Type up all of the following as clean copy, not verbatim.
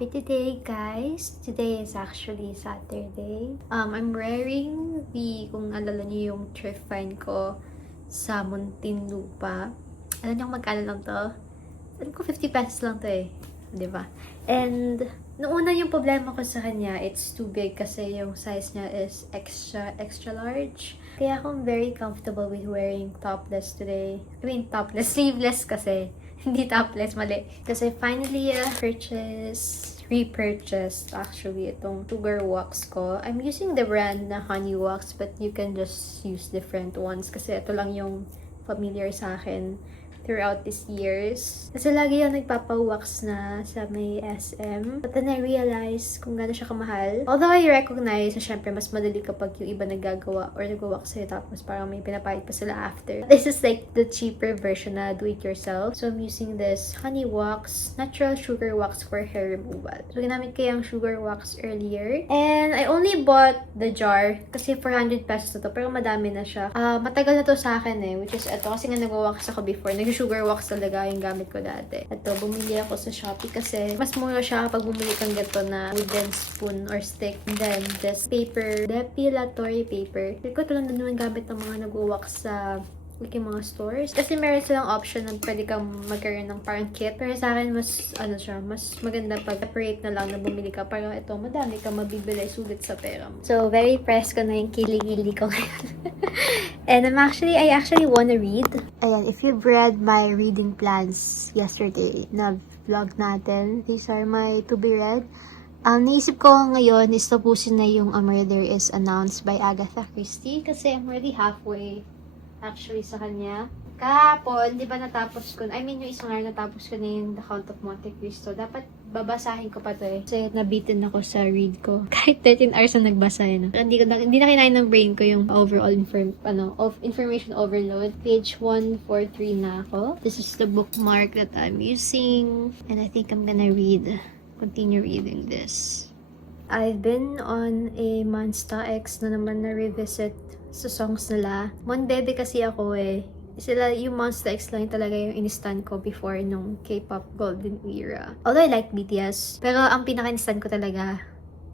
Happy today, guys! Today is actually Saturday. I'm wearing kung alala niyo yung thrift find ko sa Muntinlupa. Alam niyo kung magkano lang to? Alam ko 50 pesos lang to eh. Diba? And, noong una yung problema ko sa kanya, it's too big kasi yung size niya is extra large. Kaya akong very comfortable with wearing topless today. I mean, topless, sleeveless kasi. Hindi topless, mali. Kasi finally, repurchased actually itong Sugar Wax ko. I'm using the brand na Honey Wax, but you can just use different ones kasi ito lang yung familiar sa akin throughout these years. Kasi lagi yung nagpapa-wax na sa may SM. But then I realized kung gano'n siya kamahal. Although I recognize na syempre mas madali kapag yung iba naggagawa or nag-wax sa'yo tapos parang may pinapahid pa sila after. This is like the cheaper version na do-it-yourself. So I'm using this Honey Wax, natural sugar wax for hair removal. So ginamit ko yung sugar wax earlier. And I only bought the jar kasi 400 pesos na to. Pero madami na siya. Matagal na to sa akin eh. Which is ito. Kasi nga nag-wax ako before. Sugar wax talaga yung gamit ko dati. Ito, bumili ako sa Shopee kasi mas mura siya kapag bumili kang ganito na wooden spoon or stick. And then, this paper, depilatory paper. Hindi ko ito lang naman gamit ng mga nag-wax sa like yung mga stores. Kasi meron silang option na pwede kang magkaroon ng parang kit. Pero sa akin, mas maganda pag separate na lang na bumili ka. Parang ito, madami ka mabibili sulit sa pera mo. So, very pressed ko na yung kilig-kilig ko ngayon. And I actually wanna read. Ayan, if you've read my reading plans yesterday na vlog natin, these are my to be read. Naisip ko ngayon is tapusin na yung A Murder is Announced by Agatha Christie kasi I'm already halfway actually sa kanya. Kahapon, di ba natapos ko, yung isang araw natapos ko na yung The Count of Monte Cristo. Dapat babasahin ko pa to eh. Kasi nabitin ako sa read ko. Kahit 13 hours na nagbasa yun. Hindi na kinain ng brain ko yung overall information overload. Page 143 na ako. This is the bookmark that I'm using. And I think I'm gonna continue reading this. I've been on a Monsta X na naman na revisit sa songs nila. Mon Bebe kasi ako eh. Sila, yung Monsta X lang talaga yung in-stan ko before nung K-pop golden era. Although I like BTS, pero ang pinaka-in-stan ko talaga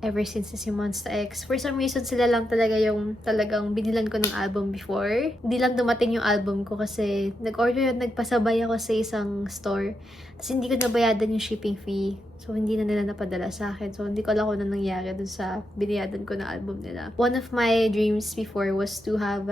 ever since is yung Monsta X. For some reason, sila lang talaga yung talagang binilan ko ng album before. Hindi lang dumating yung album ko kasi nagpasabay ako sa isang store. Tapos hindi ko nabayadan yung shipping fee. So, hindi na nila napadala sa akin. So, hindi ko alam kung ano nangyari dun sa biniyadan ko na album nila. One of my dreams before was to have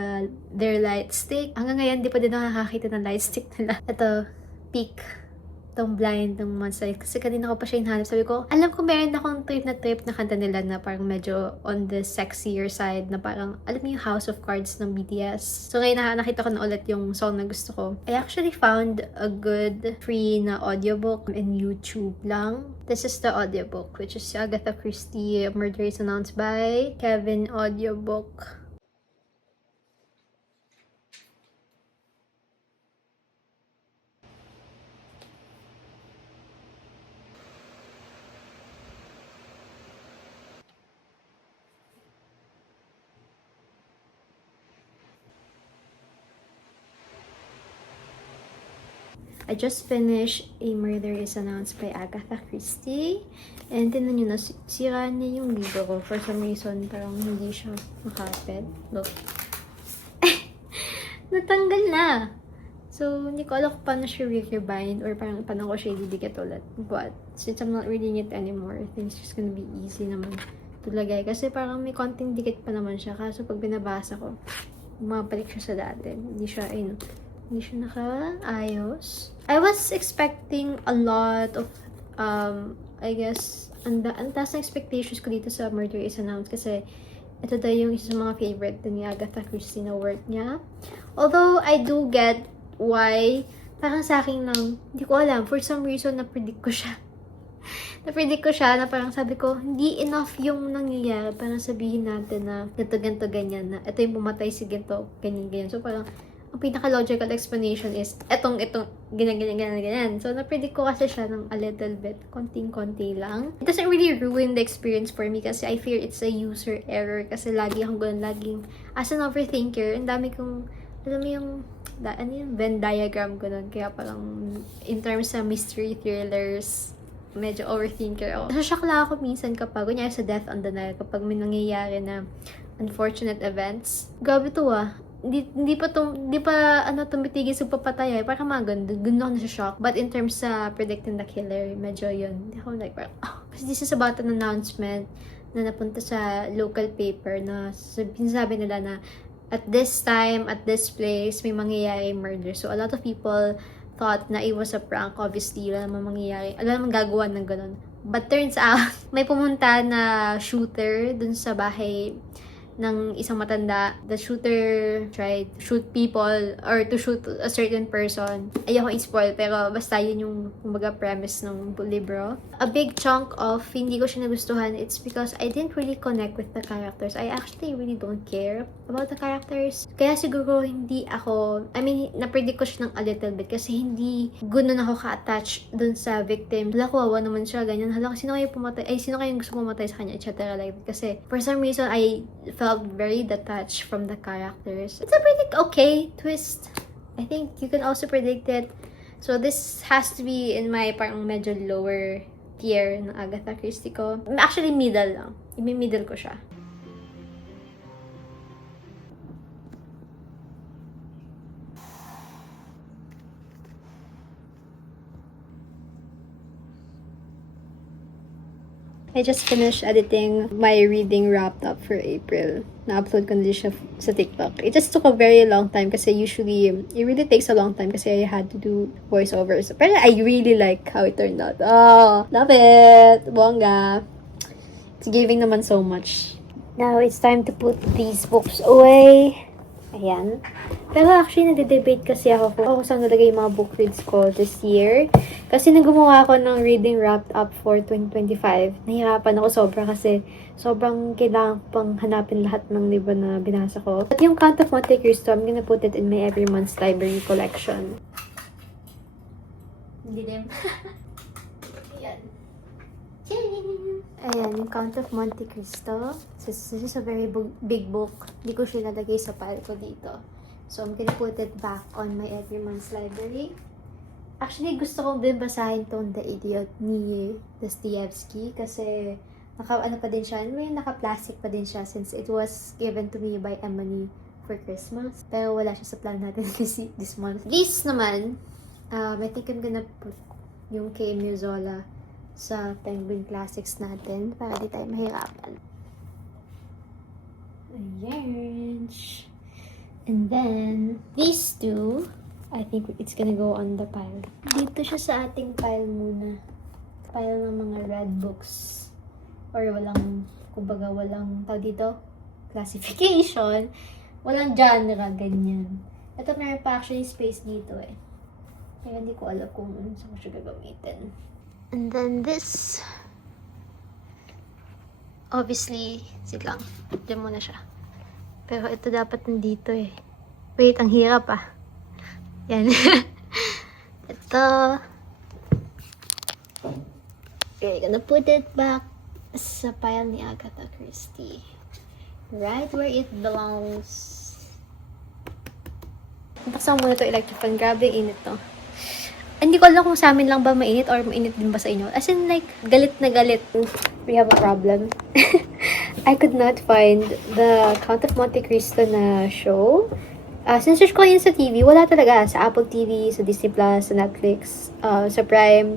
their light stick. Hanggang ngayon, di pa din nakakakita ng light stick nila. Ito, Peak. Itong blind ng Monsta X. Kasi kanina ko pa siya hinahanap. Sabi ko, alam ko meron akong trip na kanta nila na parang medyo on the sexier side na parang, alam mo yung House of Cards ng BTS. So ngayon nakita ko na ulit yung song na gusto ko. I actually found a good free na audiobook in YouTube lang. This is the audiobook, which is Agatha Christie, Murder is Announced by Kevin Audiobook. I just finished A Murder is Announced by Agatha Christie. And tinan nyo na, sira niya yung libro ko. For some reason, parang hindi siya makapit. Look. Natanggal na! So, hindi ko alam kung paano siya rebind or parang paano ko siya ididikit ulit. But, since I'm not reading it anymore, I think it's just gonna be easy naman to lagay. Kasi parang may konting dikit pa naman siya. Kaso pag binabasa ko, bumabalik siya sa dati. Hindi siya nakaayos. I was expecting a lot of, I guess, ang taas na expectations ko dito sa Murder is Announced kasi ito daw yung isa sa mga favorite ni Agatha Christie na work niya. Although, I do get why, parang sa akin lang, hindi ko alam, for some reason, na-predict ko siya na parang sabi ko, hindi enough yung nangyayari. Parang sabihin natin na ganto, ganyan na. Ito yung pumatay si ganto, ganyan. So parang, ang pinaka-logical explanation is, etong, ganyan. So, na-predict ko kasi siya ng a little bit, konting-konti lang. It doesn't really ruin the experience for me kasi I fear it's a user error kasi laging, as an overthinker, ang dami kong, alam mo yung, Venn diagram ko nun. Kaya parang, in terms of mystery thrillers, medyo overthinker ako. Nasashock lang ako minsan kapag, kunyari sa death on the Nile, kapag may nangyayari na unfortunate events. Grabe to Hindi pa tumitigil sa papatay. Parang mga ganun ako nasashock. But in terms sa predicting the killer, medyo yun. Hindi ako like, parang, kasi this is about an announcement na napunta sa local paper na sinasabi nila na at this time, at this place, may mangyayari murder. So a lot of people thought na it was a prank. Obviously, wala namang mangyayari. Wala namang gagawa ng ganun. But turns out, may pumunta na shooter dun sa bahay ng isang matanda. The shooter tried to shoot people or to shoot a certain person. Ayoko i-spoil, pero basta yun yung kumbaga premise ng libro. A big chunk of hindi ko siya nagustuhan, it's because I didn't really connect with the characters. I actually really don't care about the characters. Kaya siguro hindi ako, na-predict ko siya ng a little bit kasi hindi gunon ako ka-attach dun sa victim. Hala, kawawa naman siya, ganyan. Hala, sino kayo gusto pumatay sa kanya, etc. Like, kasi for some reason, I felt very detached from the characters. It's a pretty okay twist. I think you can also predict it. So this has to be in my parang medyo lower tier ng Agatha Christie ko. Actually, middle lang. I-middle ko siya. I just finished editing my reading wrapped up for April. Na-upload ko na din siya sa TikTok. It just took a very long time kasi usually, it really takes a long time kasi I had to do voiceovers. Pero I really like how it turned out. Oh, love it! Bongga! It's giving naman so much. Now, it's time to put these books away. Ayan. Pero actually, nade-debate kasi ako kung saan nalagay yung mga book reads ko this year. Kasi nang gumawa ako ng reading wrapped up for 2025, nahihirapan ako sobra kasi sobrang kailangan pang hanapin lahat ng libro na binasa ko. At yung Count of Monte Cristo, I'm gonna put it in my every month's library collection. Hindi din. Ayan. Ayan, yung Count of Monte Cristo. This is a very big book. Hindi ko siya nalagay sa pile ko dito. So, I'm gonna put it back on my every month's library. Actually, gusto kong din basahin tong The Idiot ni Dostoevsky kasi pa din siya. Naka-plastic pa din siya since it was given to me by Emily for Christmas. Pero wala siya sa plan natin this month. This naman, I think I'm gonna put yung kay Zola sa Penguin Classics natin para di tayo mahirapan. Ayan. And then, these two, I think it's gonna go on the pile. Dito siya sa ating pile muna. Pile ng mga red books. Or kumbaga walang, tawag dito, classification. Walang genre, ganyan. Ito meron pa actually space dito eh. Kaya hindi ko alam kung saan ko siya gagamitin. And then this, obviously, sit lang. Diyan muna siya. Pero ito dapat nandito eh. Wait, ang hirap ah. Yan. Ito. Okay, gonna put it back sa pile ni Agatha Christie. Right where it belongs. Tapos muna to electric fan. Grabe, init to. Hindi ko alam kung sa amin lang ba mainit or mainit din ba sa inyo. As in, like, galit na galit. We have a problem. I could not find the Count of Monte Cristo na show. Since ko yun sa TV, wala talaga. Sa Apple TV, sa Disney Plus, sa Netflix, sa Prime.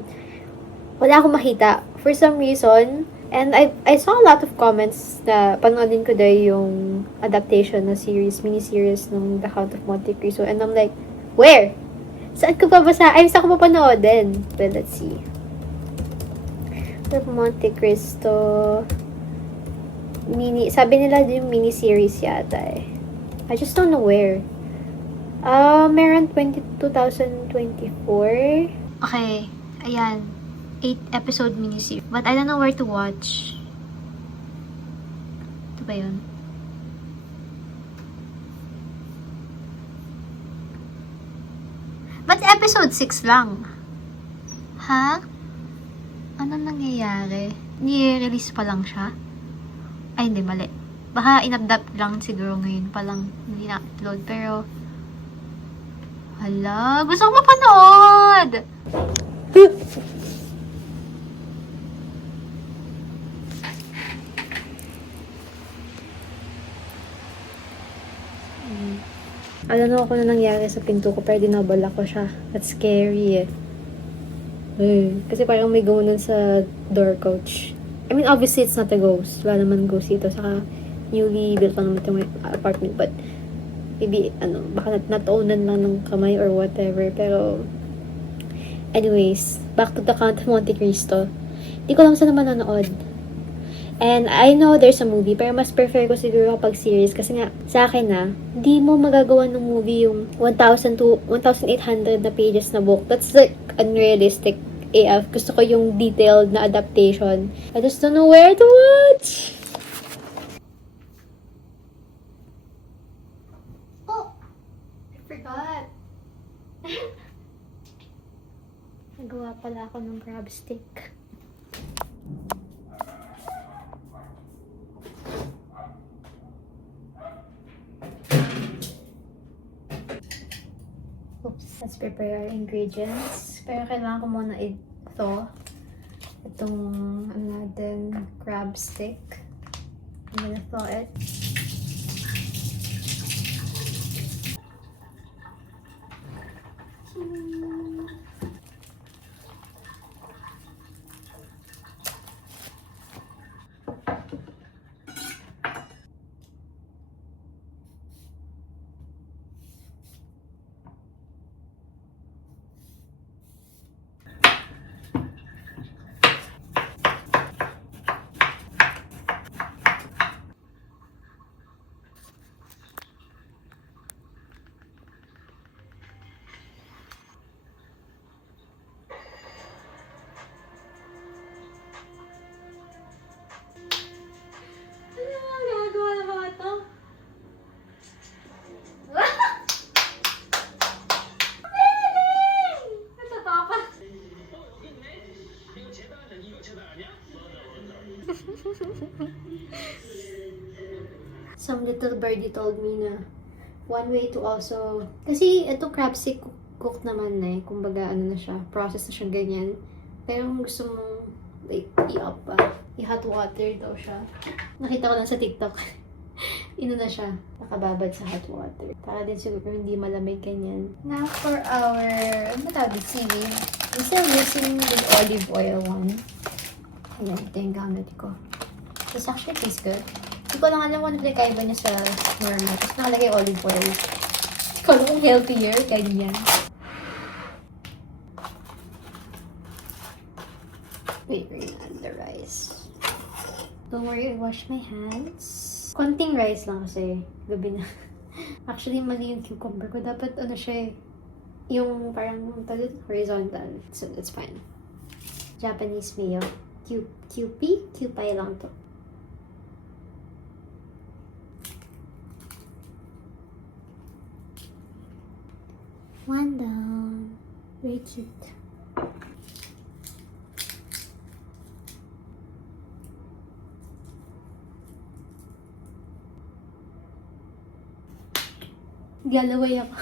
Wala akong makita. For some reason, and I saw a lot of comments na panoodin ko daw yung adaptation na mini-series ng The Count of Monte Cristo. And I'm like, where? Saan ko babasa? Ay, saan ko papanoodin? Well, let's see. The Monte Cristo sabi nila yung mini-series yata eh. I just don't know where. Meron 2024. Okay, ayan. 8-episode mini-series. But I don't know where to watch. Ito ba yun? Ba't episode 6 lang? Ha? Ano nangyayari? Ni-release pa lang siya? Ay, hindi, mali. Baka in-adapt lang siguro ngayon pa lang hindi na-upload. Pero, hala, gusto ko mapanood! Alam mo kung ano nangyari sa pinto ko, pero dinouble ako siya. That's scary eh. Kasi parang may gumulong sa door coach. I mean, obviously, it's not a ghost. Wala naman ghost dito. Saka, newly built lang naman itong apartment. But, maybe, baka nataunan lang ng kamay or whatever. Pero, anyways, back to the Count of Monte Cristo. Hindi ko lang saan naman nanood. And I know there's a movie, pero mas prefer ko siguro kapag series. Kasi nga, sa akin hindi mo magagawa ng movie yung 1,000 to 1,800 na pages na book. That's like unrealistic AF. Gusto ko yung detailed na adaptation. I just don't know where to watch. Oh! I forgot. Nagawa pala ako ng crab stick. Oops, let's prepare our ingredients. Pero kailangan ko muna itong natin, crab stick. I'm gonna thaw it. Some little birdie told me na one way to also... Kasi ito crab stick cook naman na eh. Kumbaga ano na siya, process na siya ganyan. Pero kung gusto mong like i-up i-hot water daw siya. Nakita ko lang sa TikTok. Ino na siya, nakababad sa hot water. Para din siguro hindi malamig ganyan. Now for our, seaweed. I'm still using the olive oil one. Ayan, ito yung gamit ko. This actually tastes good. Hindi ko lang alam kung ano pinakaiba niya sa normal. Tapos nakalagay olive oil. Hindi ko alam kung healthier, ganyan. Wait, we're gonna add the rice. Don't worry, I wash my hands. Konting rice lang kasi gabi na. Actually, mali yung cucumber ko. Dapat ano siya eh. Yung parang horizontal. So, it's fine. Japanese mayo. Kewpie lang to. One down. Very cute. Galaway ako.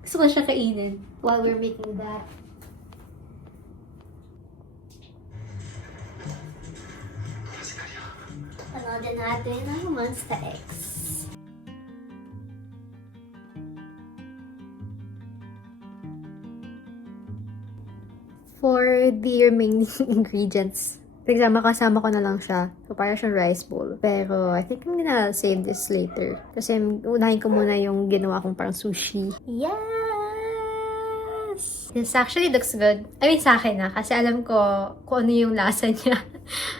Gusto ko siya kainin while we're making that. Panoodin natin ang Monster X. For the remaining ingredients, kasama ko na lang siya. So, parang siyang rice bowl. Pero, I think I'm gonna save this later. Kasi, unahin ko muna yung ginawa kong parang sushi. Yes! This actually looks good. I mean, sa akin kasi alam ko kung ano yung lasa niya.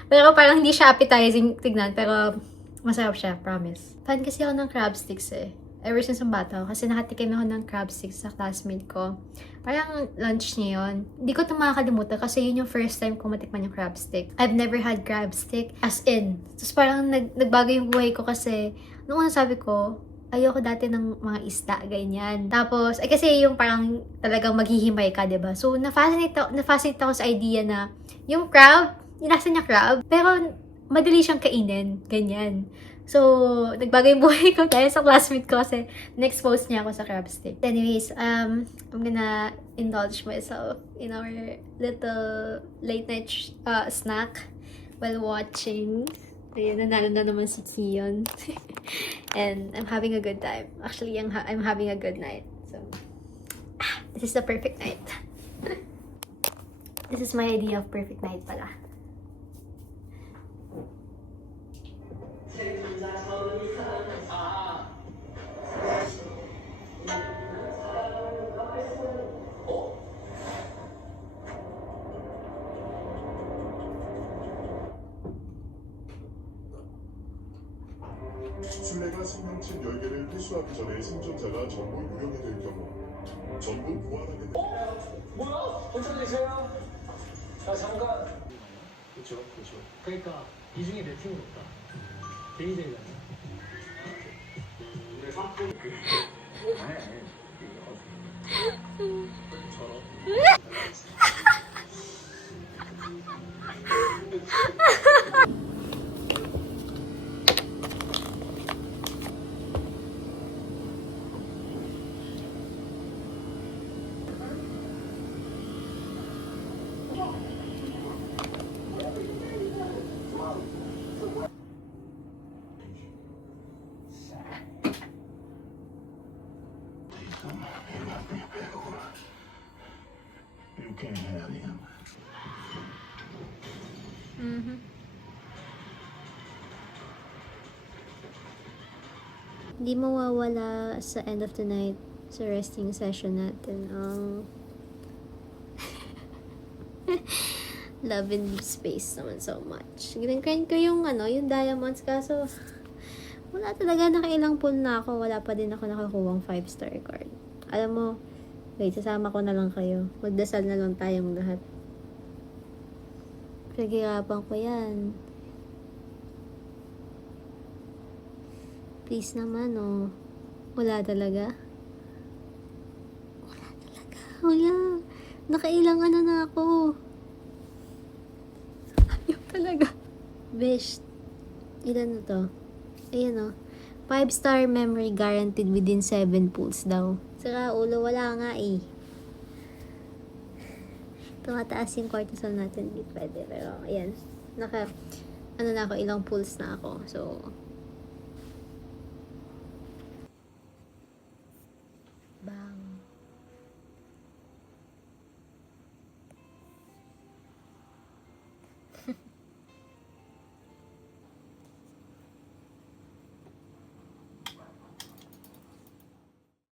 Pero parang hindi siya appetizing tignan. Pero, masarap siya, promise. Fan kasi ako ng crab sticks eh. Ever since ang bata ako. Kasi nakatikim ako ng crab sticks sa classmate ko. Parang lunch niya yun. Hindi ko ito makakalimutan kasi yun yung first time ko matikman yung crab stick. I've never had crab stick as in. Tapos parang nagbago yung buhay ko kasi noong sabi ko, ayoko dati ng mga isda, ganyan. Tapos, kasi yung parang talagang maghihimay ka, diba? So, na-fascinate ako sa idea na yung crab, nilasa niya crab, pero madali siyang kainin, ganyan. So, nagbago yung buhay ko dahil sa classmate ko kasi na-expose niya ako sa crab stick. Anyways, I'm gonna indulge myself in our little late night snack while watching. Ayun, nanalo na naman si Kion. And I'm having a good time. Actually, I'm having a good night. So, this is the perfect night. This is my idea of perfect night pala. 술래가 생명체 10개를 회수하기 전에 생존자가 전부 유령이 될 경우 전부 부활하게 됩니다. 뭐야? 어쩐 일이세요? 나 잠깐. 그렇죠. 그러니까 이 중에 내 팀은 없다. 데이데이가. 근데 상품 You can't have him. Hindi mawawala sa end of the night sa resting session natin ang love and space naman so much. Ginagrind ko yung yung diamonds kaso wala talaga, nakailang pull na ako. Wala pa din ako nakakuwang 5-star card. Alam mo, wait, sasama ko na lang kayo. Magdasal na lang tayong lahat. Paghirapan ko yan. Please naman, oh. Wala talaga. Wala. Nakailang na ako. Ayaw talaga. Besh, ilan na to? Ayan, oh. 5-star memory guaranteed within 7 pulls daw. Saka ulo, wala nga eh. Tumataas yung cortisol natin. Di pwede. Pero, ayan. Na ako, ilang pulls na ako. So,